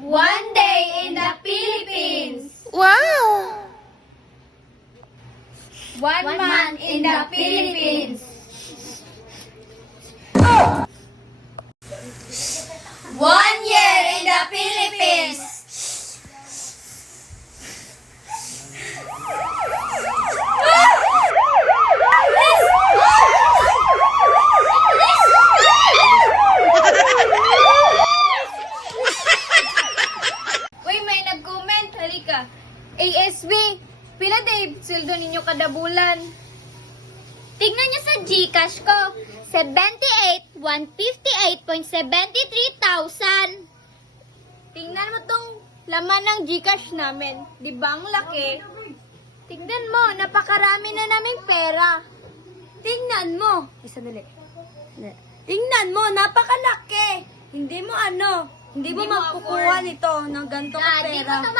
One day in the Philippines. Wow! One month in the Philippines. One year in the Philippines. Uy, may nag-comment. Halika. ASB, pila Dave, sweldo ninyo kada bulan? Tignan nyo sa Gcash ko. 78,158.73,000. Tingnan mo tong laman ng Gcash namin. Di ba ang laki? Tignan mo, napakarami na naming pera. Tingnan mo. Sandali. Tingnan mo, napakalaki. Hindi mo hindi mo makukuha nito ng ganito ka Di pera. ko ito